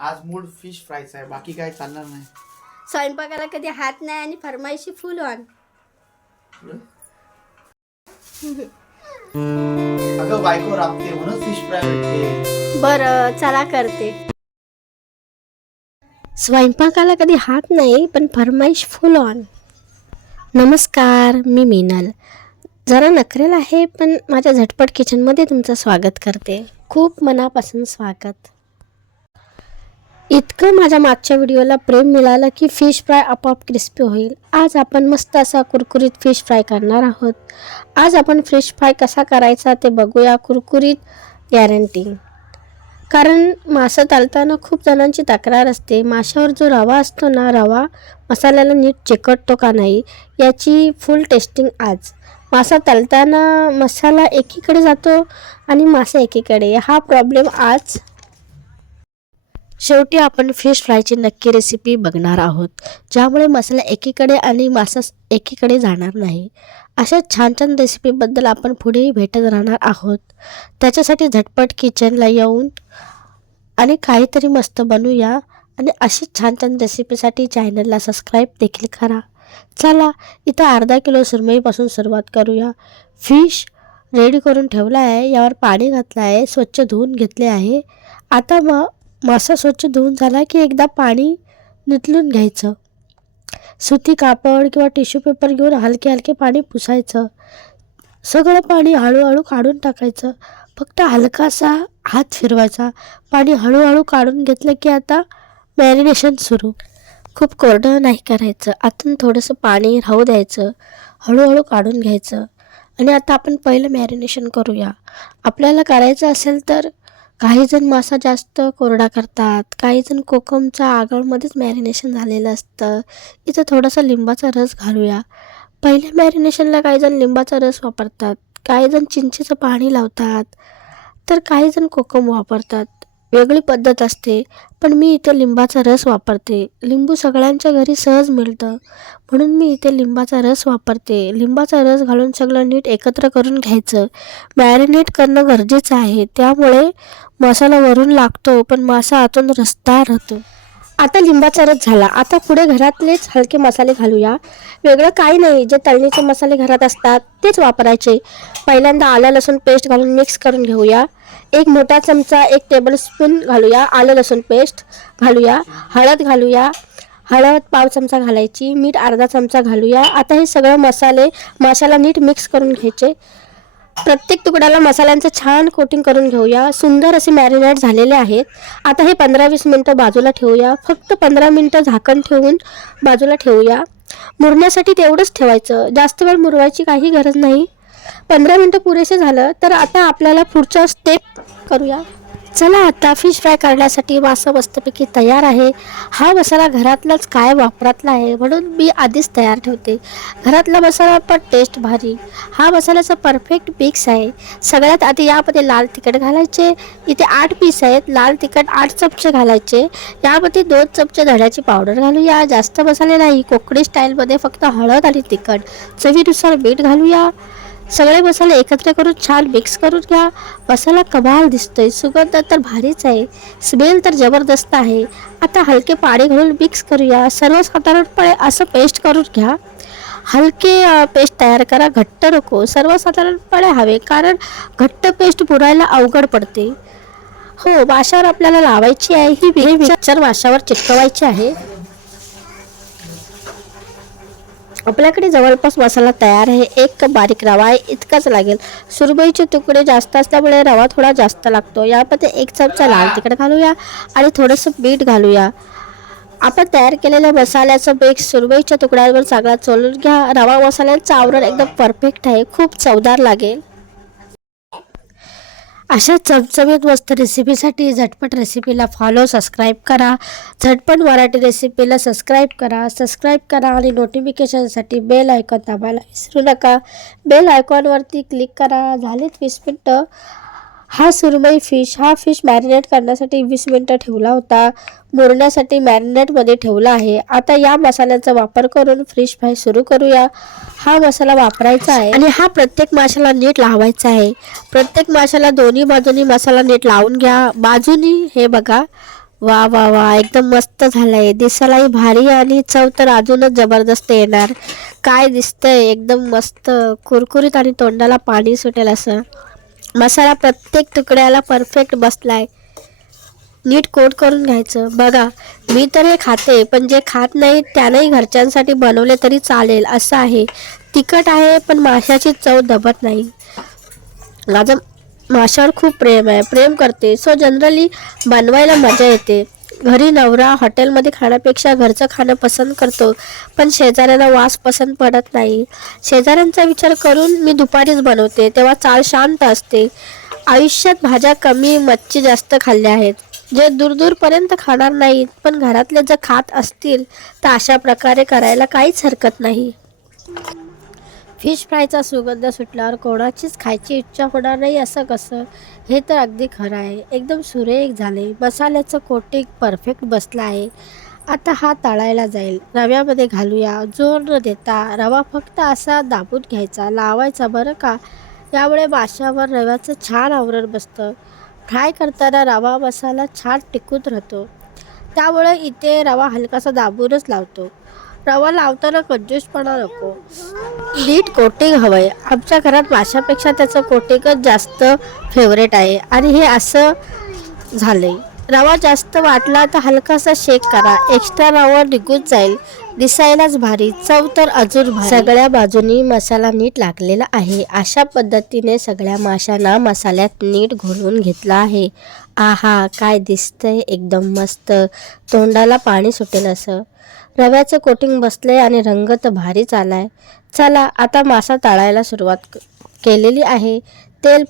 आज mood fish फ्रायचा आहे, बाकी काय चालणार नाही. स्वयंपाकाला कधी हात नाही आणि फरमाईशी फुल ऑन. अगं बायको राबते म्हणून फिश फ्राय भेटते. बरं चला करते. स्वयंपाकाला कधी हात नाही पण फरमाईश फुल ऑन. नमस्कार, मी मीनल. जरा नखरेल आहे पण माझ्या झटपट किचनमध्ये तुमचं स्वागत करते. खूप मनापासून स्वागत. इतकं माझ्या मागच्या व्हिडिओला प्रेम मिळालं की फिश फ्राय आपोआप क्रिस्पी होईल. आज आपण मस्त असा कुरकुरीत फिश फ्राय करणार आहोत. आज आपण फिश फ्राय कसा करायचा ते बघूया. कुरकुरीत गॅरंटी. कारण मासा तळताना खूप जणांची तक्रार असते, माशावर जो रवा असतो ना, रवा मसाल्याला नीट चिकटतो का नाही याची फुल टेस्टिंग आज. मासा तळताना मसाला एकीकडे जातो आणि मासा एकीकडे, हा प्रॉब्लेम आज. शेवटी आपण फिश फ्रायची नक्की रेसिपी बघणार आहोत, ज्यामुळे मसाला एकीकडे आणि मासा एकीकडे जाणार नाही. अशा छान छान रेसिपीबद्दल आपण पुढेही भेटत राहणार आहोत. त्याच्यासाठी झटपट किचनला येऊन आणि काहीतरी मस्त बनवूया. आणि अशीच छान छान रेसिपीसाठी चॅनलला सबस्क्राईब देखील करा. चला, इथं अर्धा किलो सुरमईपासून सुरुवात करूया. फिश रेडी करून ठेवला आहे, यावर पाणी घातलं आहे, स्वच्छ धुवून घेतले आहे. आता मासा स्वच्छ धुवून झाला की एकदा पाणी निथळून घ्यायचं. सुती कापड किंवा टिश्यू पेपर घेऊन हलके हलके पाणी पुसायचं. सगळं पाणी हळूहळू काढून टाकायचं. फक्त हलकासा हात फिरवायचा. पाणी हळूहळू काढून घेतलं की आता मॅरिनेशन सुरू. खूप कोरडं नाही करायचं, आतून थोडंसं पाणी राहू द्यायचं, हळूहळू काढून घ्यायचं. आणि आता आपण पहिलं मॅरिनेशन करूया. आपल्याला करायचं असेल तर काहीजण मासा जास्त कोरडा करतात, काहीजण कोकमच्या आगळमध्येच मॅरिनेशन झालेलं असतं. इथं थोडासा लिंबाचा रस घालूया. पहिल्या मॅरिनेशनला काहीजण लिंबाचा रस वापरतात, काहीजण चिंचेचं पाणी लावतात, तर काहीजण कोकम वापरतात. वेगळी पद्धत असते, पण मी इथे लिंबाचा रस वापरते. लिंबू सगळ्यांच्या घरी सहज मिळतं, म्हणून मी इथे लिंबाचा रस वापरते. लिंबाचा रस घालून सगळं नीट एकत्र करून घ्यायचं. मॅरिनेट करणं गरजेचं आहे, त्यामुळे मसाला वरून लागतो पण मासा आतून रस्ता राहतो. आता लिंबाचा रस झाला. आता पुढे घरातलेच हलके मसाले घालूया. वेगळं काही नाही, जे तळणीचे मसाले घरात असतात तेच वापरायचे. पहिल्यांदा आलं लसूण पेस्ट घालून मिक्स करून घेऊया. एक मोठा चमचा 1 टेबलस्पून घालूया आलं लसूण पेस्ट घालूया. हळद घालूया. हळद पाव चमचा घालायची. मीठ अर्धा चमचा घालूया. आता हे सगळं मसाले माशाला नीट मिक्स करून घ्यायचे. प्रत्येक तुकड्याला मसाल्यांचं छान कोटिंग करून घेऊया. सुंदर असे मॅरिनेट झालेले आहेत. आता हे 15-20 मिनटं बाजूला ठेवूया. फक्त 15 मिनटं झाकण ठेवून बाजूला ठेवूया. मुरण्यासाठी तेवढंच ठेवायचं, जास्त वेळ मुरवायची काही गरज नाही. 15 मिनटं पुरेसे झालं तर आता आपल्याला पुढच्या स्टेप करूया. चला, आता फिश फ्राय करण्यासाठी मासा मस्तपैकी तयार आहे. हा मसाला घरातलाच काय वापरातला आहे, म्हणून मी आधीच तयार ठेवते. घरातला मसाला पण टेस्ट भारी. हा मसाल्याचा परफेक्ट मिक्स आहे. सगळ्यात आधी यामध्ये लाल तिखट घालायचे. इथे 8 पीस आहेत. लाल तिखट 8 चमचे घालायचे. यामध्ये 2 चमचे धण्याची पावडर घालूया. जास्त मसाले नाही, कोकणी स्टाईलमध्ये फक्त हळद आणि तिखट. चवीनुसार मीठ घालूया. सगळे मसाले एकत्र करून छान मिक्स करून घ्या. मसाला कमाल दिसतोय, सुगंध तर भारीच आहे, स्मेल तर जबरदस्त आहे. आता हलके पाणी घालून मिक्स करूया. सर्वसाधारणपणे असं पेस्ट करून घ्या. हलके पेस्ट तयार करा, घट्ट नको. सर्वसाधारणपणे हवे, कारण घट्ट पेस्ट बुडायला अवघड पडते. हो, माशावर आपल्याला लावायची आहे ही मिक्सचर, माशावर चिटकवायची आहे. आपल्याकडे जवळपास मसाला तयार आहे. 1 कप बारीक रवा आहे, इतकाच लागेल. सुरमईचे तुकडे जास्त असल्यामुळे रवा थोडा जास्त लागतो. यामध्ये 1 चमचा लाल तिखट घालूया आणि थोडंसं मीठ घालूया. आपण तयार केलेल्या मसाल्याचं मिक्स सुरमईच्या तुकड्यांवर चांगला चोळून घ्या. रवा मसाल्याचं आवरण एकदम परफेक्ट आहे, खूप चवदार लागेल. अशा चमचमीत मस्त रेसिपीसाठी झटपट रेसिपीला फॉलो सबस्क्राईब करा. झटपट मराठी रेसिपीला सबस्क्राईब करा आणि नोटिफिकेशनसाठी बेल आयकॉन दाबायला विसरू नका. बेल आयकॉनवरती क्लिक करा. झालीत 20 मिनटं. हा सुरमई फिश मॅरिनेट करण्यासाठी 20 मिनिटं ठेवला होता. मुरण्यासाठी मॅरिनेटमध्ये ठेवला आहे. आता या मसाल्याचा वापर करून फिश फ्राय सुरू करूया. हा मसाला वापरायचा आहे आणि हा प्रत्येक माशाला नीट लावायचा आहे. प्रत्येक माशाला दोन्ही बाजूनी मसाला नीट लावून घ्या. बाजूनी हे बघा, वा वा वा, एकदम मस्त झालंय. दिसायलाही भारी आणि चव तर अजूनच जबरदस्त येणार. काय दिसतंय, एकदम मस्त कुरकुरीत आणि तोंडाला पाणी सुटेल असं. मसाला प्रत्येक तुकड्याला परफेक्ट बसलाय. नीट कोट करून घ्यायचं. बघा, मी तर हे खाते, पण जे खात नाही त्यानेही घरच्यांसाठी बनवले तरी चालेल असं आहे. तिखट आहे पण माशाची चव दबत नाही. माझं माशावर खूप प्रेम करते. सो जनरली बनवायला मजा येते. घरी नवरा हॉटेलमध्ये खाण्यापेक्षा घरचं खाणं पसंत करतो, पण शेजाऱ्यांना वास पसंत पडत नाही. शेजाऱ्यांचा विचार करून मी दुपारीच बनवते, तेव्हा चाळ शांत असते. आयुष्यात भाज्या कमी, मच्छी जास्त खाल्ल्या आहेत. जे दूरपर्यंत खाणार नाहीत, पण घरातले जर खात असतील तर अशा प्रकारे करायला काहीच हरकत नाही. फिश फ्रायचा सुगंध सुटल्यावर कोणाचीच खायची इच्छा होणार नाही असं कसं? हे तर अगदी खरं आहे. एकदम सुरेख झाले. मसाल्याचं कोटिंग परफेक्ट बसलं आहे. आता हा तळायला जाईल. रव्यामध्ये घालूया. जोर न देता रवा फक्त असा दाबून घ्यायचा, लावायचा बरं का. यामुळे माशावर रव्याचं छान आवरण बसतं. फ्राय करताना रवा मसाला छान टिकून राहतो. त्यामुळे इथे रवा हलकासा दाबूनच लावतो. रवा लावताना कंजूसपणा नको. नीट कोटिंग हवंय. आमच्या घरात माशापेक्षा त्याचं कोटिंगच जास्त फेवरेट आहे आणि हे असं झालंय. रवा जास्त वाटला तर हलकासा शेक करा. एक्स्ट्रा रवा निघून जाईल. दिसायलाच भारी, चव तर अजून भारी. सगळ्या बाजूनी मसाला नीट लागलेला आहे. अशा पद्धतीने सगळ्या माशांना मसाल्यात नीट घोलवून घेतला आहे. आहा, काय दिसतंय, एकदम मस्त. तोंडाला पाणी सुटेल असं. रव्याचं कोटिंग बसलंय आणि रंग तर भारीच आलाय. चला, आता मासा तळायला सुरुवात केलेली आहे. तेल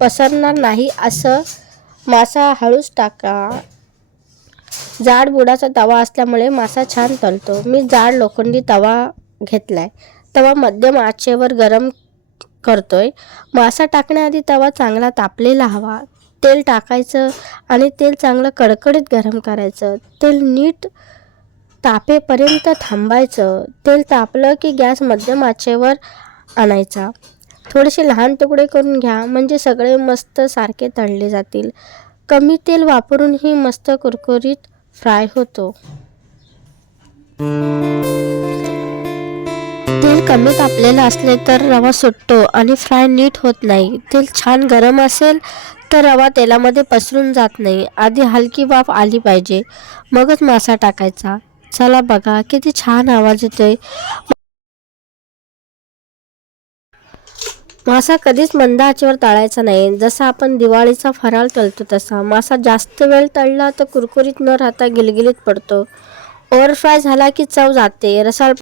पसरणार नाही असं मासा हळूच टाका. जाड बुडाचा तवा असल्यामुळे मासा छान तळतो. मी जाड लोखंडी तवा घेतलाय. तवा मध्यम आचेवर गरम करतोय. मासा टाकण्याआधी तवा चांगला तापलेला हवा. तेल टाकायचं आणि तेल चांगलं कडकडीत गरम करायचं. तेल नीट तापेपर्यंत थांबायचं. तेल तापलं की गॅस मध्यम आचेवर आणायचा. थोडेसे लहान तुकडे करून घ्या, म्हणजे सगळे मस्त सारखे तळले जातील. कमी तेल वापरूनही मस्त कुरकुरीत फ्राय होतो. तेल कमी तापलेलं असले तर रवा सुटतो आणि फ्राय नीट होत नाही. तेल छान गरम असेल तर रवा तेलामध्ये पसरून जात नाही. आधी हलकी वाफ आली पाहिजे, मगच मासा टाकायचा. चला बघा, किती छान आवाज येतोय. मासा कधीच मंद आचेवर तळायचा नाही. जसा आपण दिवाळीचा फराळ तळतो तसा. मासा जास्त वेळ तळला तर कुरकुरीत न राहता गिलगिलीत पडतो. ओव्हर फ्राय झाला की चव जाते. रसाळ